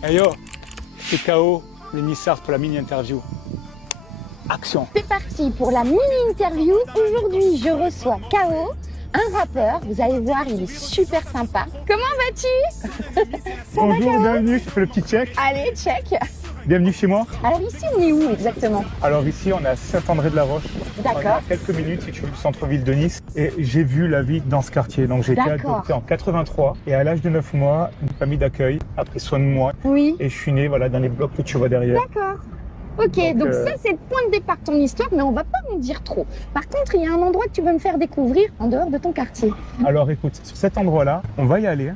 Hey yo, c'est KO, l'émissard pour la mini-interview. Action. C'est parti pour la mini-interview. Aujourd'hui, je reçois KO, un rappeur. Vous allez voir, il est super sympa. Comment vas-tu? Bonjour, bienvenue, je fais le petit check. Allez, check. Bienvenue chez moi. Alors ici, on est où exactement? Alors ici, on est à Saint-André-de-la-Roche. D'accord. On est à quelques minutes si tu veux, du centre-ville de Nice. Et j'ai vu la vie dans ce quartier. Donc j'ai été adopté en 83. Et à l'âge de 9 mois, une famille d'accueil a pris soin de moi. Oui. Et je suis né voilà, dans les blocs que tu vois derrière. D'accord. Ok, donc ça c'est le point de départ de ton histoire, mais on va pas en dire trop. Par contre, il y a un endroit que tu veux me faire découvrir en dehors de ton quartier. Alors écoute, sur cet endroit-là, on va y aller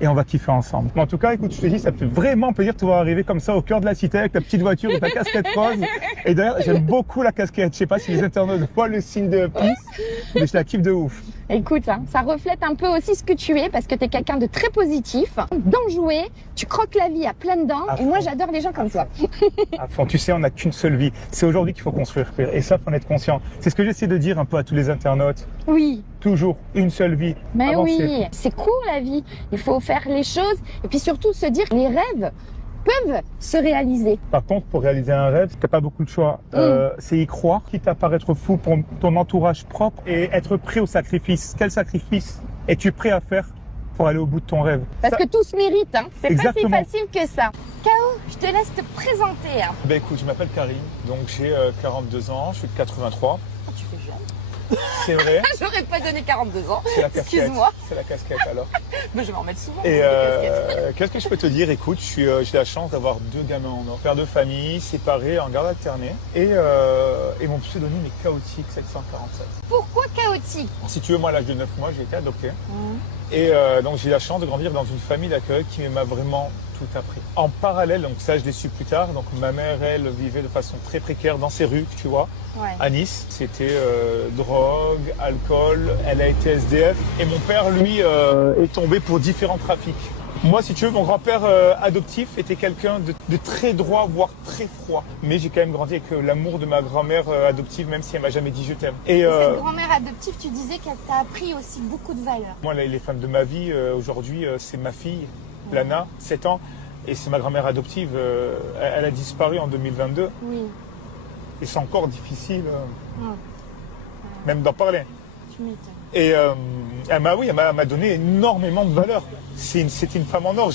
et on va kiffer ensemble. Mais en tout cas, écoute, je te dis, ça fait vraiment plaisir de te voir arriver comme ça au cœur de la cité avec ta petite voiture et ta casquette rose. Et d'ailleurs, j'aime beaucoup la casquette. Je sais pas si les internautes voient le signe de peace, mais je la kiffe de ouf. Écoute, hein, ça reflète un peu aussi ce que tu es parce que tu es quelqu'un de très positif, d'enjoué, tu croques la vie à pleines dents et moi j'adore les gens comme toi. À fond, tu sais, on n'a qu'une seule vie. C'est aujourd'hui qu'il faut construire et ça, faut en être conscient. C'est ce que j'essaie de dire un peu à tous les internautes. Oui. Toujours une seule vie. Mais Avancer. oui, c'est court la vie. Il faut faire les choses et puis surtout se dire les rêves peuvent se réaliser. Par contre, pour réaliser un rêve, t'as pas beaucoup de choix. C'est y croire, quitte à paraître fou pour ton entourage propre et être prêt au sacrifice. Quel sacrifice es-tu prêt à faire pour aller au bout de ton rêve? Parce que tout se mérite, hein. C'est pas si Exactement. facile que ça. KO, je te laisse te présenter. Hein. Ben écoute, je m'appelle Karim, donc j'ai 42 ans, je suis de 83. Oh, tu fais jeune. C'est vrai. J'aurais pas donné 42 ans. C'est la casquette. Excuse-moi. C'est la casquette alors. Mais je vais en mettre souvent. Et des casquettes. qu'est-ce que je peux te dire? Écoute, j'ai la chance d'avoir deux gamins en or. Père de famille, séparés, en garde alternée. Et mon pseudonyme est Chaotique 747. Pourquoi chaotique? Si tu veux, moi à l'âge de 9 mois, j'ai été adopté. Et donc j'ai eu la chance de grandir dans une famille d'accueil qui m'a vraiment tout appris. En parallèle, donc ça je l'ai su plus tard, donc ma mère elle vivait de façon très précaire dans ces rues, tu vois, à Nice. C'était drogue, alcool, elle a été SDF. Et mon père lui est tombé pour différents trafics. Moi, si tu veux, mon grand-père adoptif était quelqu'un de très droit, voire très froid. Mais j'ai quand même grandi avec l'amour de ma grand-mère adoptive, même si elle m'a jamais dit je t'aime. Et Cette grand-mère adoptive, tu disais qu'elle t'a appris aussi beaucoup de valeurs. moi, les femmes de ma vie, aujourd'hui, c'est ma fille, Lana, 7 ans, et c'est ma grand-mère adoptive. Elle a disparu en 2022. Oui. Et c'est encore difficile, même d'en parler. Tu m'étonnes. Et elle m'a donné énormément de valeur. C'était une femme en or.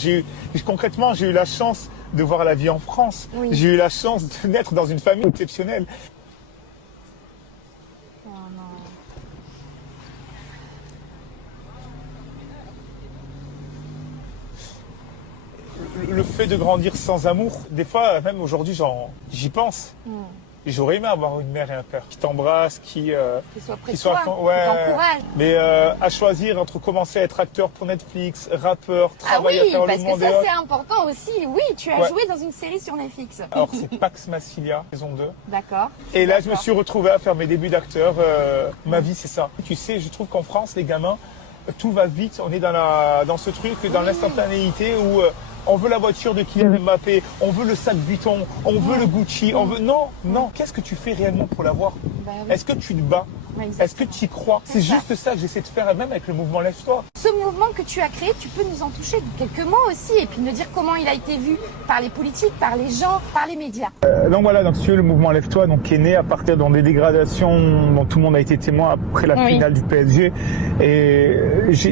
Concrètement, j'ai eu la chance de voir la vie en France. Oui. J'ai eu la chance de naître dans une famille exceptionnelle. Oh non. Le fait de grandir sans amour, des fois, même aujourd'hui, j'y pense. J'aurais aimé avoir une mère et un père qui t'embrassent, qui Qu'il soit près qui de toi, ouais. qui t'encourage. Mais à choisir entre commencer à être acteur pour Netflix, rappeur, Ah travailler oui, à faire parce le que monde ça et autres. c'est important aussi. Oui, tu as Ouais. joué dans une série sur Netflix. Alors c'est Pax Massilia, saison 2. D'accord. Et là, je me D'accord. suis retrouvé à faire mes débuts d'acteur. Ma vie, c'est ça. Tu sais, je trouve qu'en France, les gamins, tout va vite. On est dans ce truc, dans l'instantanéité où on veut la voiture de Kylian Mbappé, on veut le sac Vuitton, on veut le Gucci, on veut... Non. Qu'est-ce que tu fais réellement pour l'avoir? Bah oui. Est-ce que tu te bats? Ouais, Est-ce que tu y crois? C'est ça. juste ça que j'essaie de faire, et même avec le mouvement Lève-toi. Ce mouvement que tu as créé, tu peux nous en toucher quelques mots aussi et puis nous dire comment il a été vu par les politiques, par les gens, par les médias. Donc voilà, donc si tu veux, le mouvement Lève-toi, donc qui est né à partir des dégradations dont tout le monde a été témoin après la Oui. finale du PSG. Et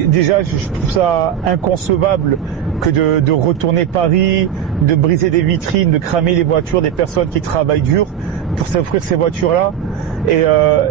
déjà, je trouve ça inconcevable que de retourner Paris, de briser des vitrines, de cramer les voitures des personnes qui travaillent dur pour s'offrir ces voitures-là. Et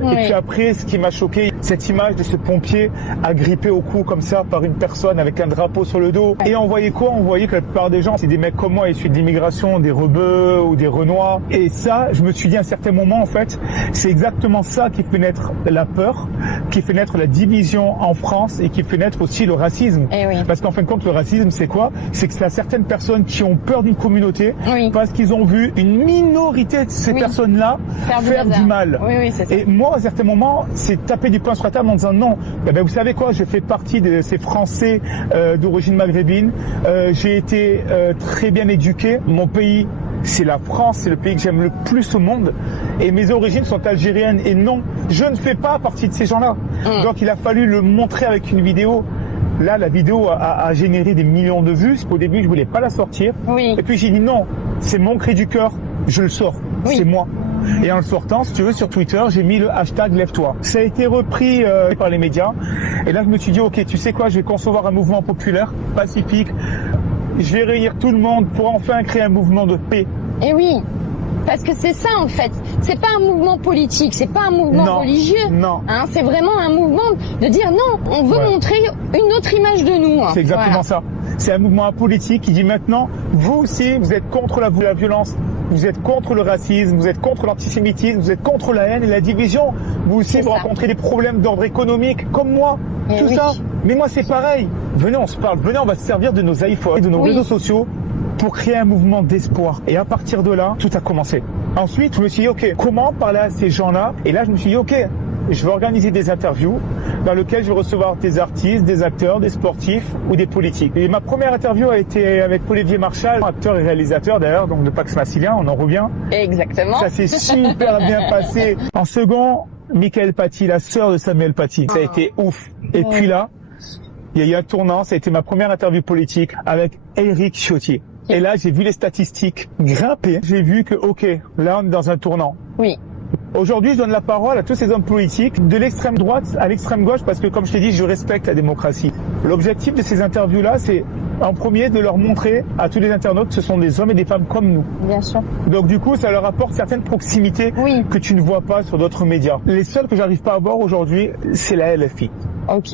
puis après, ce qui m'a choqué, cette image de ce pompier agrippé au cou comme ça par une personne avec un drapeau sur le dos. Et on voyait quoi? On voyait que la plupart des gens, c'est des mecs comme moi issus de l'immigration, des rebeux ou des renois. Et ça, je me suis dit à un certain moment, en fait, c'est exactement ça qui fait naître la peur, qui fait naître la division en France et qui fait naître aussi le racisme. Eh oui. Parce qu'en fin de compte, le racisme, c'est quoi? C'est que c'est à certaines personnes qui ont peur d'une communauté Oui. parce qu'ils ont vu une minorité de ces personnes-là faire du mal. Oui, c'est ça. Et moi, à certains moments, c'est taper du poing sur la table en disant non. Eh ben, vous savez quoi? Je fais partie de ces Français d'origine maghrébine. J'ai été très bien éduqué. Mon pays, c'est la France, c'est le pays que j'aime le plus au monde. Et mes origines sont algériennes. Et non, je ne fais pas partie de ces gens-là. Donc il a fallu le montrer avec une vidéo. Là, la vidéo a généré des millions de vues. Au début, je voulais pas la sortir. Oui. Et puis j'ai dit non, c'est mon cri du cœur, je le sors, Oui. c'est moi. Et en le sortant, si tu veux, sur Twitter, j'ai mis le hashtag Lève-toi. Ça a été repris par les médias. Et là, je me suis dit, ok, tu sais quoi, je vais concevoir un mouvement populaire, pacifique. Je vais réunir tout le monde pour enfin créer un mouvement de paix. Et oui, parce que c'est ça en fait. C'est pas un mouvement politique, c'est pas un mouvement Non, religieux. non. Hein, c'est vraiment un mouvement de dire non, on veut Ouais. montrer une autre image de nous. C'est exactement Voilà. ça. C'est un mouvement apolitique qui dit maintenant, vous aussi, vous êtes contre la violence, vous êtes contre le racisme, vous êtes contre l'antisémitisme, vous êtes contre la haine et la division. Vous aussi, C'est vous ça. rencontrez des problèmes d'ordre économique, comme moi. Eh Tout oui. ça. Mais moi, c'est pareil. Venez, on se parle. Venez, on va se servir de nos iPhones, de nos Oui. réseaux sociaux pour créer un mouvement d'espoir. Et à partir de là, tout a commencé. Ensuite, je me suis dit, ok, comment parler à ces gens-là? Et là, je me suis dit, ok, je vais organiser des interviews dans lesquelles je vais recevoir des artistes, des acteurs, des sportifs ou des politiques. Et ma première interview a été avec Olivier Marchal, acteur et réalisateur d'ailleurs, donc de Pax Massilien, on en revient. Exactement. Ça s'est super bien passé. En second, Michael Paty, la sœur de Samuel Paty. Ça a été ouf. Et Ouais. puis là, il y a eu un tournant, ça a été ma première interview politique avec Éric Ciotti. Et là, j'ai vu les statistiques grimper. J'ai vu que, ok, là, on est dans un tournant. Oui. Aujourd'hui, je donne la parole à tous ces hommes politiques, de l'extrême droite à l'extrême gauche, parce que, comme je t'ai dit, je respecte la démocratie. L'objectif de ces interviews-là, c'est, en premier, de leur montrer à tous les internautes que ce sont des hommes et des femmes comme nous. Bien sûr. Donc, du coup, ça leur apporte certaines proximités Oui. que tu ne vois pas sur d'autres médias. Les seuls que j'arrive pas à voir aujourd'hui, c'est la LFI. Ok.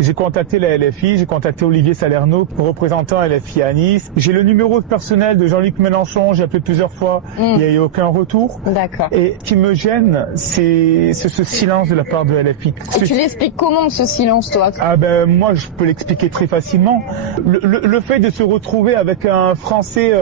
J'ai contacté la LFI, j'ai contacté Olivier Salerno, représentant LFI à Nice. J'ai le numéro personnel de Jean-Luc Mélenchon, j'ai appelé plusieurs fois, il n'y a eu aucun retour. D'accord. Et ce qui me gêne, c'est ce silence de la part de LFI. Et tu l'expliques comment ce silence, toi? Ah ben moi je peux l'expliquer très facilement. Le fait de se retrouver avec un Français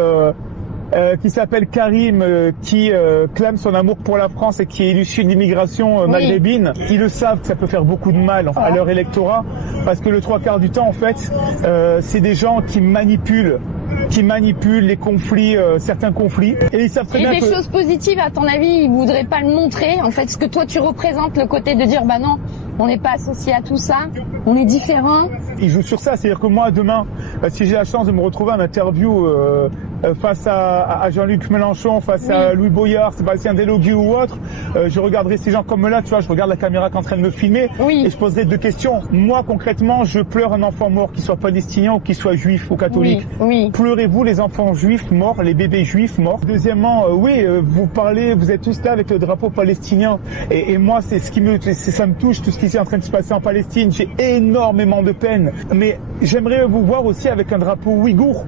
qui s'appelle Karim, qui clame son amour pour la France et qui est issu de l'immigration Oui. maghrébine, ils le savent que ça peut faire beaucoup de mal à leur électorat, parce que le trois quarts du temps, en fait, c'est des gens qui manipulent les conflits, certains conflits, et ils savent très Et bien des que... choses positives, à ton avis, ils voudraient pas le montrer. En fait, ce que toi tu représentes, le côté de dire, bah non, on n'est pas associé à tout ça, on est différents. Ils jouent sur ça, c'est-à-dire que moi demain, si j'ai la chance de me retrouver en interview face à Jean-Luc Mélenchon, face à Louis Boyard, Sébastien Delogu ou autre, je regarderai ces gens comme là, tu vois, je regarde la caméra qui est en train de me filmer Oui. et je poserai deux questions. Moi concrètement, je pleure un enfant mort, qu'il soit palestinien ou qu'il soit juif ou catholique. Oui. Pleurez-vous les enfants juifs morts, les bébés juifs morts? Deuxièmement, vous parlez, vous êtes tous là avec le drapeau palestinien et moi c'est ce qui ça me touche, tout ce qui est en train de se passer en Palestine. J'ai énormément de peine, mais j'aimerais vous voir aussi avec un drapeau ouïghour.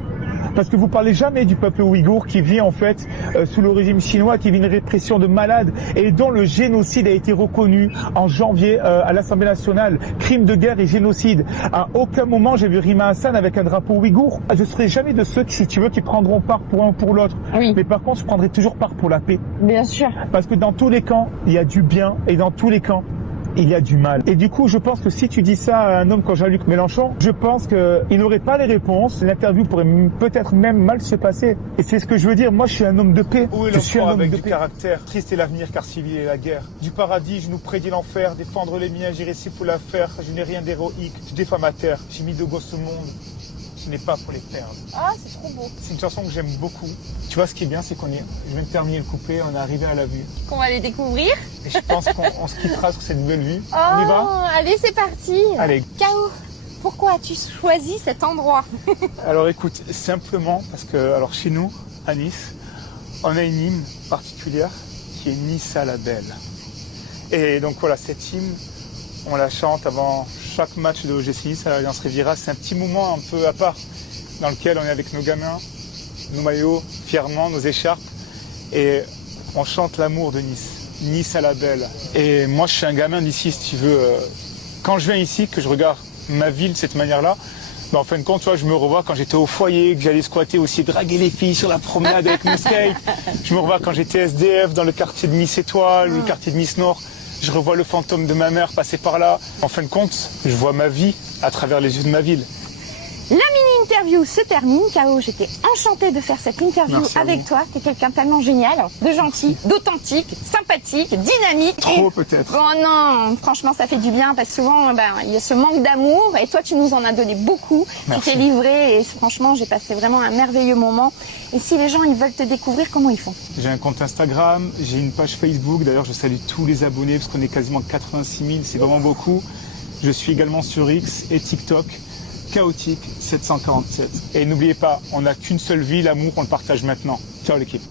Parce que vous parlez jamais du peuple ouïghour qui vit en fait sous le régime chinois, qui vit une répression de malades et dont le génocide a été reconnu en janvier à l'Assemblée nationale. Crime de guerre et génocide. À aucun moment j'ai vu Rima Hassan avec un drapeau ouïghour. Je serai jamais de ceux qui, si tu veux, qui prendront part pour un ou pour l'autre. Oui. Mais par contre, je prendrai toujours part pour la paix. Bien sûr. Parce que dans tous les camps, il y a du bien et dans tous les camps, il y a du mal. Et du coup, je pense que si tu dis ça à un homme comme Jean-Luc Mélenchon, je pense qu'il n'aurait pas les réponses. L'interview pourrait peut-être même mal se passer. Et c'est ce que je veux dire. Moi, je suis un homme de paix. Je suis un homme avec du caractère. Triste est l'avenir, car civil est la guerre. Du paradis, je nous prédis l'enfer. Défendre les miens, j'irai s'il faut la faire. Je n'ai rien d'héroïque. Je défends ma terre. J'ai mis deux gosses au monde. Ce n'est pas pour les perdre. Ah, c'est trop beau. C'est une chanson que j'aime beaucoup. Tu vois, ce qui est bien, c'est qu'on est... Je viens de terminer le couplet, on est arrivé à la vue. Qu'on va les découvrir. Et je pense qu'on se quittera sur cette belle vue. Oh, On y va? allez, c'est parti. Allez. K.O., pourquoi as-tu choisi cet endroit? Alors écoute, simplement parce que alors chez nous, à Nice, on a une hymne particulière qui est Nice à la belle. Et donc voilà, cette hymne, on la chante avant chaque match de OGC à l'Alliance Riviera. C'est un petit moment un peu à part dans lequel on est avec nos gamins, nos maillots, fièrement, nos écharpes. Et on chante l'amour de Nice. Nice à la belle. Et moi, je suis un gamin d'ici, si tu veux. Quand je viens ici, que je regarde ma ville de cette manière-là, ben, en fin de compte, tu vois, je me revois quand j'étais au foyer, que j'allais squatter aussi, draguer les filles sur la promenade avec mon skate. Je me revois quand j'étais SDF dans le quartier de Nice Étoile, le quartier de Nice Nord. Je revois le fantôme de ma mère passer par là. En fin de compte, je vois ma vie à travers les yeux de ma ville. La mini-interview se termine. K.O., j'étais enchantée de faire cette interview avec toi. Tu es quelqu'un tellement génial, de gentil, d'authentique, sympathique, dynamique. Trop peut-être. Oh non, franchement, ça fait du bien parce que souvent, il y a ce manque d'amour et toi, tu nous en as donné beaucoup. Merci. Tu t'es livré et franchement, j'ai passé vraiment un merveilleux moment. Et si les gens ils veulent te découvrir, comment ils font? J'ai un compte Instagram, j'ai une page Facebook. D'ailleurs, je salue tous les abonnés parce qu'on est quasiment 86 000. C'est vraiment beaucoup. Je suis également sur X et TikTok. Chaotique 747. Et n'oubliez pas, on n'a qu'une seule vie, l'amour, on le partage maintenant. Ciao l'équipe.